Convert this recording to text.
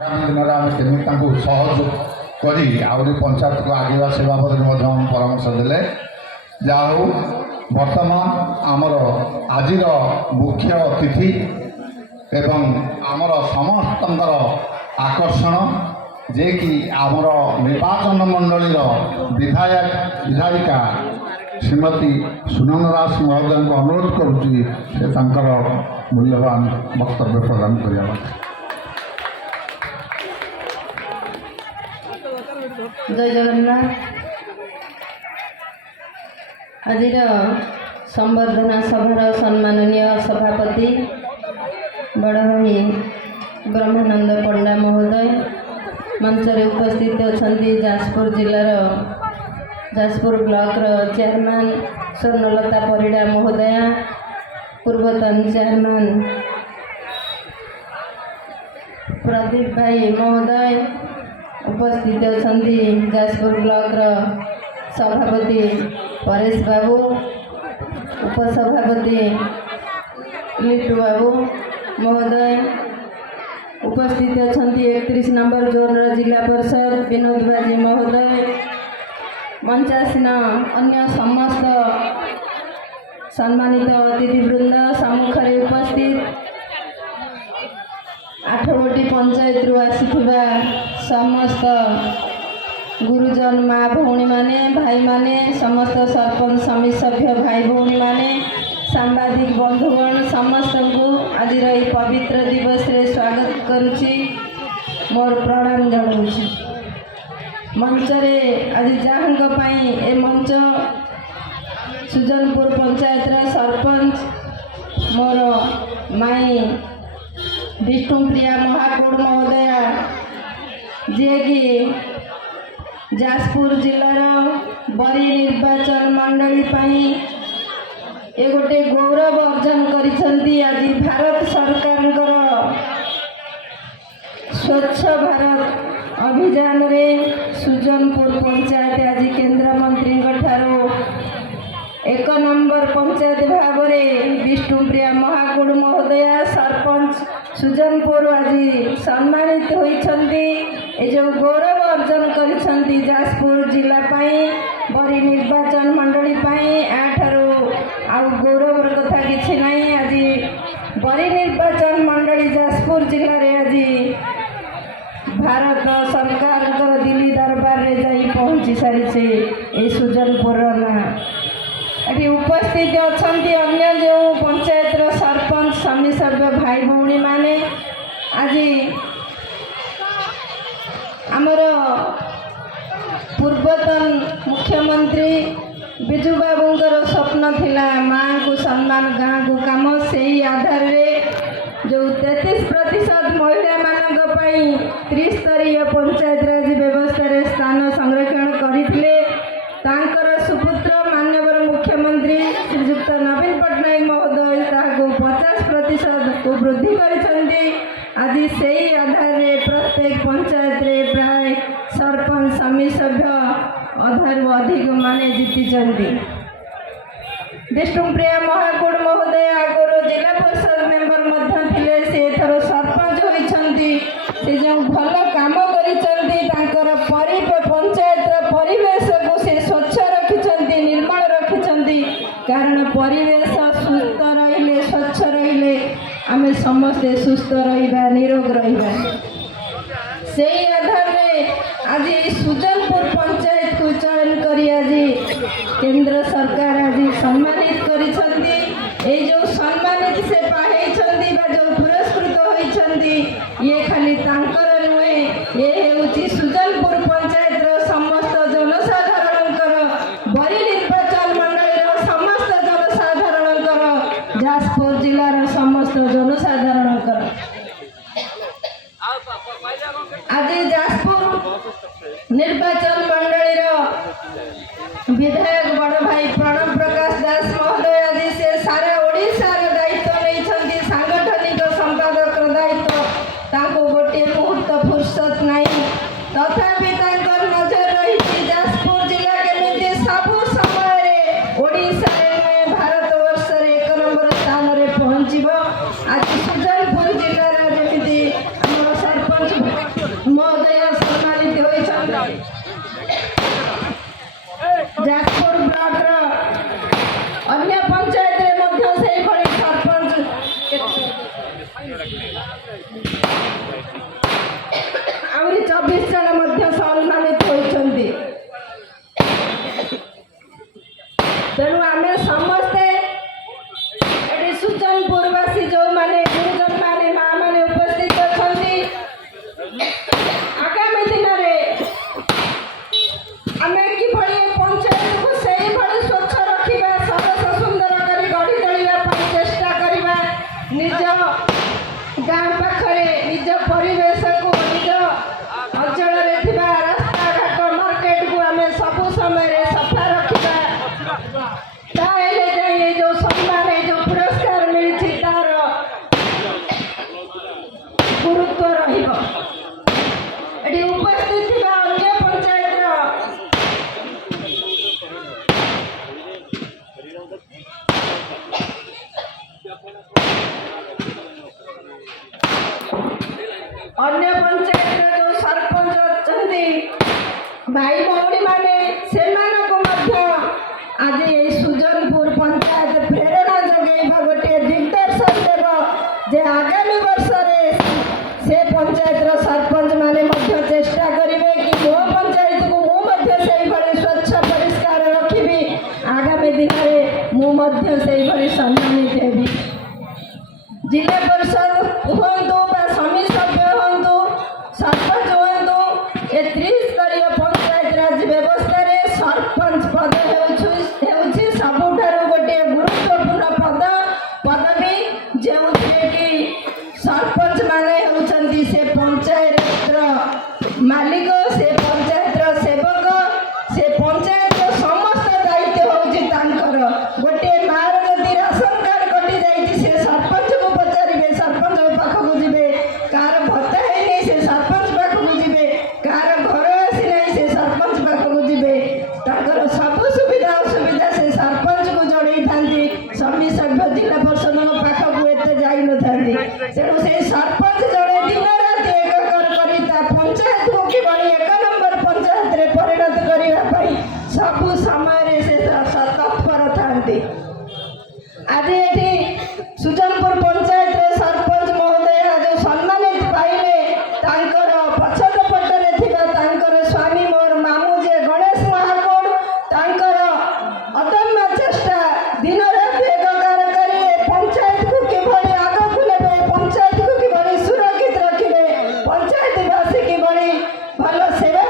आगामी दिन में आम केमी सहयोग कर पंचायत को आगे से बाबद परामर्श देले जाऊ बर्तमान आमर आज मुख्य अतिथि एवं आमर समस्त आकर्षण जे कि आमर निर्वाचन मंडल विधायक विधायिका श्रीमती सुनंदा दास महोदय को अनुरोध करुच्ची से मूल्यवान वक्तव्य प्रदान करने। जय जगन्नाथ। आज संवर्धना सभार सम्माननीय सभापति बड़ भाई ब्रह्मानंद पंडा महोदय मंच रे उपस्थित अछंती जाजपुर जिलार जाजपुर ब्लॉक चेयरमैन स्वर्णलता परिड़ा महोदया पूर्वतन चेयरमैन प्रदीप भाई महोदय उपस्थित अछंती जाजपुर ब्लॉक सभापति परेश बाबू उपसभापति लिट्टू बाबू महोदय उपस्थित अछंती 31 नंबर जोन जिला परिषद विनोद बाजी महोदय मंचासीन अन्य समस्त सम्मानित अतिथिवृंद सम्मुखरे उपस्थित 8गोटी पंचायत रु आसीथिबा समस्त गुरुजन माँ भौणी माने भाई माने समस्त सरपंच समिति सभ्य भाई भौणी माने सांबादिक बंधुगण समस्त को आज पवित्र दिवस रे स्वागत करुछि मोर प्रणाम जनाउछि। मंच रे आज जाहंग पई ए मंच सुजनपुर पंचायत रा सरपंच मोर माई विष्णुप्रिया महाकोड़ महोदया जे कि जाजपुर जिलार बरी निर्वाचन मंडली पाई ए गोटे गौरव अर्जन करिसंती। आज भारत सरकार स्वच्छ भारत अभियान रे सुजनपुर पंचायत आज केंद्र मंत्री ठारो 1 नंबर पंचायत भाव में विष्णुप्रिया महाकोड़ महोदया सरपंच सुजनपुर आज सम्मानित होइछंती। ए जो गौरव अर्जन करिछंती जाजपुर जिला पाई बरी निर्वाचन मंडली पाई आठारो आउ गौरवर कथा किछि नाही। आज बरी निर्वाचन मंडली जाजपुर जिला रे आज भारत सरकार दिल्ली दरबार रे जाई पहुंची सारी से ए सुजनपुर ना एटी उपस्थित अछंती अन्य जो पंचायत रो सरपंच समिति सभ्य भाई भौणी माने आज आमर पूर्वतन मुख्यमंत्री बिजू बाबूंकर स्वप्न थिला माँ को सम्मान गाँ को काम से आधार रे जो 33% महिला मानक पई त्रिस्तरीय पंचायत राज व्यवस्था रे स्थान संरक्षण करथिले। तांकर सुपुत्र माननीय मुख्यमंत्री श्रीयुक्त नवीन पट्टनायक महोदय ताको 50% को वृद्धि करिसंती। आज से आधार रे प्रत्येक पंचायत रे प्राय सरपंच समिति सभ्य अधार अधिक माने जीति। विष्णुप्रिया महाकोड़ महोदय आगर जिला परिषद मेंबर मध्य थिले से थर सरपंच होइछंती। से जो भल काम करिसंती तांकर पंचायत परिवेश को से स्वच्छ रखिछंती निर्मल रखिछंती। कारण परिवेश सुस्थ रहिले स्वच्छ रहिले आमे समस्ते सुस्थ रहिबा निरोग रहिबा। से आधार रे आज सुजनपुर पंचायत को चयन करी आज केंद्र सरकार आज सम्मानित करिसंती। ए जो सम्मानित से पाइछंती बा जो पुरस्कृत होइछंती ये खाली तांकर नुहे ये हेउची सुजनपुर पंचायत रो समस्त जनसाधारणकर बरी निर्वाचन मंडली रो समस्त जनसाधारणकर जाजपुर जिलार समस्त जनसाधारणकर आज जाजपुर निर्वाचन मंडली रो विधायक बड़ भाई प्रणव प्रकाश दास महोदय आज से सारा ओडिशा रो दायित्व नहीं सांगठनिक संपादक दायित्व ताको गोटे मुहूर्त फुर्सत नहीं तथापि तांकर नजर रही जाजपुर जिला के सबु समय रे ओडिशा रे भारत वर्ष रे 1 नंबर स्थान रे पहुंचीबो। आज सुजनपुर जिला रे जेमिति हमर सरपंच ଯାଜପୁର ବ୍ଲକର ଅନ୍ୟ ପଞ୍ଚାୟତରେ ମଧ୍ୟ ସେଇଭଳି ସରପଞ୍ଚ ଆହୁରି 24 ଜଣ ମଧ୍ୟ ସମ୍ମାନିତ ହୋଇଛନ୍ତି। ତେଣୁ ଆମେ ସମସ୍ତେ ଏଠି ସୁଜନପୁରବାସୀ ଯେଉଁମାନେ ଗୁରୁଜନମାନେ ମାଆମାନେ ଉପସ୍ଥିତ ଅଛନ୍ତି, ଆଗାମୀ ଦିନରେ ଆମେ କିଭଳି ପଞ୍ଚାୟତକୁ ସେଇଭଳି ସ୍ୱଚ୍ଛ ରଖିବା, ସରସ ସୁନ୍ଦର କରି ଗଢ଼ି ତୋଳିବା ପାଇଁ ଚେଷ୍ଟା କରିବା। ନିଜ ଗାଁ ପାଖରେ ନିଜ ପରିବେଶକୁ, ନିଜ ଅଞ୍ଚଳରେ ଥିବା ରାସ୍ତାଘାଟ ମାର୍କେଟକୁ ଆମେ ସବୁ ସମୟରେ ସଫା ରଖିବା। ତାହେଲେ ଯାଇ ଏ ଯେଉଁ ସମ୍ମାନ, ଏ ଯେଉଁ ପୁରସ୍କାର ମିଳିଛି ତାର ଗୁରୁତ୍ୱ ରହିବ। ଏଠି ଉପସ୍ଥିତ ଥିବା ଅନ୍ୟ ପଞ୍ଚାୟତର ଯେଉଁ ସରପଞ୍ଚ ଅଛନ୍ତି ଭାଇ ଭଉଣୀମାନେ, ସେମାନଙ୍କୁ ମଧ୍ୟ ଆଜି ଏହି ସୁଜନପୁର ପଞ୍ଚାୟତ ପ୍ରେରଣା ଯୋଗାଇବା, ଗୋଟିଏ ଦିଗ୍ଦର୍ଶନ ଦେବ ଯେ ଆଗାମୀ ବର୍ଷରେ ସେ ପଞ୍ଚାୟତର ସରପଞ୍ଚ ମାନେ ମଧ୍ୟ ଚେଷ୍ଟା କରିବେ କି ମୋ ପଞ୍ଚାୟତକୁ ମୁଁ ମଧ୍ୟ ସେଇଭଳି ସ୍ୱଚ୍ଛ ପରିଷ୍କାର ରଖିବି। ଆଗାମୀ ଦିନରେ ମୁଁ ମଧ୍ୟ ସେଇଭଳି ସମ୍ମାନିତ ହେବି। ଜିଲ୍ଲା ପରିଷଦ ହୁଅନ୍ତୁ ବା ସମିତି ସଭ୍ୟ ହୁଅନ୍ତୁ, ସରପଞ୍ଚ ହୁଅନ୍ତୁ, ଏ ତ୍ରିସ୍ତରୀୟ ପଞ୍ଚାୟତ ରାଜ ବ୍ୟବସ୍ଥାରେ ସରପଞ୍ଚ ପଦ ହେଉଛି ସବୁଠାରୁ ଗୋଟିଏ ଗୁରୁତ୍ୱପୂର୍ଣ୍ଣ ପଦବୀ, ଯେଉଁଥିରେ କି ସରପଞ୍ଚ ମାନେ ହେଉଛନ୍ତି ସେ ପଞ୍ଚାୟତର ମାଲିକ, ସେ ପଞ୍ଚାୟତର ସେବକ, ସେ ପଞ୍ଚାୟତର ସମସ୍ତ ଦାୟିତ୍ୱ ହେଉଛି ତାଙ୍କର। ଗୋଟିଏ ମାଆର ଯଦି ରାସନ କାର୍ଡ କଟି ଯାଇଛି, ସେ ସରପଞ୍ଚକୁ ପଚାରିବେ, ସରପଞ୍ଚ ପାଖକୁ ଯିବେ। କାହାର ଭତ୍ତା ହେଇନି, ସେ ସରପଞ୍ଚ ପାଖକୁ ଯିବେ। କାହାର ଘର ଆସିନାହିଁ, ସେ ସରପଞ୍ଚ ପାଖକୁ ଯିବେ। ତାଙ୍କର ସବୁ ସୁବିଧା ଅସୁବିଧା ସେ ସରପଞ୍ଚକୁ ଜଣେଇଥାନ୍ତି। ସମିତି ସଭ୍ୟ ଜିଲ୍ଲା ପରିଷଦଙ୍କ ପାଖକୁ ଏତେ ଯାଇନଥାନ୍ତି। ତେଣୁ ସେଇ ସରପଞ୍ଚ ଜଣେ ଦିନ ରାତି ଏକକର କରି ତା ପଞ୍ଚାୟତକୁ କିଭଳି 1 ନମ୍ବର ପଞ୍ଚାୟତରେ ପରିଣତ କରିବା ପାଇଁ ସବୁ ସମୟରେ ସେ ତତ୍ପର ଥାନ୍ତି। ଆଜି ଏଠି ସୁଜନପୁର ପଞ୍ଚାୟତର ସରପଞ୍ଚ ମହୋଦୟ ଯେଉଁ ସମ୍ମାନିତ ପାଇଲେ, ତାଙ୍କର ପଛକ ପଟରେ ଥିବା ତାଙ୍କର ସ୍ୱାମୀ ମୋର ମାମୁଁ ଯେ ଗଣେଶ ମହାକୁଡ଼, ତାଙ୍କର ଅଦମ୍ୟ ଚେଷ୍ଟା ଦିନ ରାତି ଏକକାର କରି ଏ ପଞ୍ଚାୟତକୁ କିଭଳି ଆଗକୁ ନେବେ, ପଞ୍ଚାୟତକୁ କିଭଳି ସୁରକ୍ଷିତ ରଖିବେ, ପଞ୍ଚାୟତବାସୀ କିଭଳି ଭଲ ସେବା